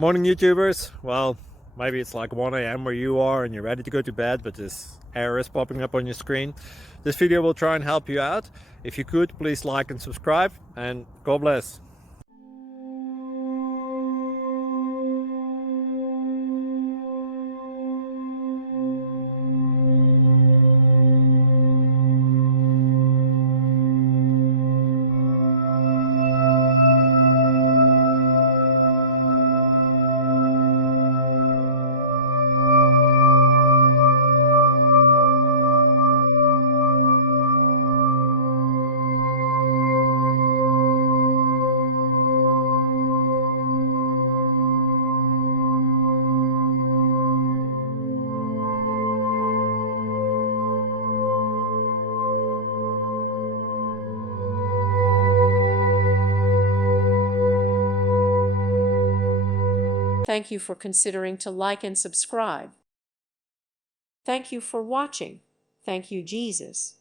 Morning, YouTubers. Well, maybe it's like 1 a.m. where you are and you're ready to go to bed, but this error is popping up on your screen. This video will try and help you out. If you could, please like and subscribe, and God bless. Thank you for considering to like and subscribe. Thank you for watching. Thank you, Jesus.